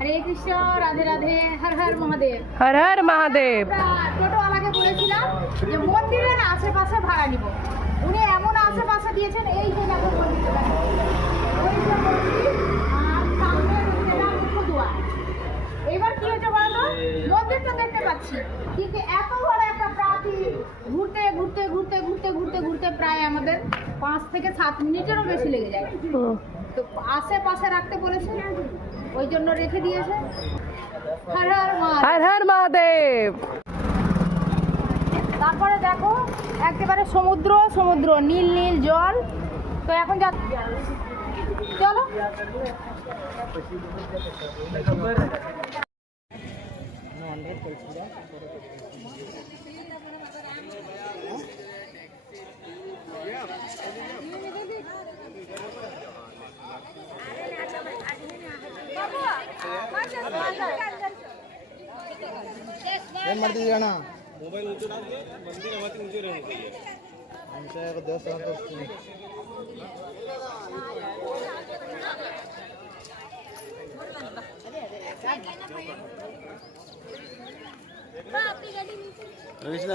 হরে কৃষ্ণ, রাধে রাধে, হর হর মহাদেব। হর হর মহাদেব। টোটোওয়ালাকে বলেছিলাম যে মন্দিরের আশেপাশে ভাড়া নিব, উনি এমন আশেপাশে দিয়েছেন, এই যে দেখো মন্দিরটা, ওই যে মন্দির আর সামনে রয়েছে মুখ্য দুয়ার। এবার কি হয়েছে বলতো, মন্দিরটা দেখতে পাচ্ছি কিন্তু এত বড় একটা প্রাচীর, ঘুরতে ঘুরতে ঘুরতে ঘুরতে ঘুরতে ঘুরতে প্রায় আমাদের 5 থেকে 7 মিনিটেরও বেশি লেগে যায়। তো আশেপাশে রাখতে বলেছে, ওই জন্য রেখে দিয়েছে। হর হর মহাদেব। হর হর মহাদেব। তারপরে দেখো একেবারে সমুদ্র সমুদ্র, নীল নীল জল। তো এখন যা, চলো। ಏನ್ ಮಾಡ್ತಿದ್ದೀಯ ಅಣ್ಣ? ಮೊಬೈಲ್ ऊंचे डाल के मंदिर हमारे ऊंचे रहने चाहिए। हमसे एक देवस्थान तोರಿಸ್ತೀನಿ। ಕೃಷ್ಣ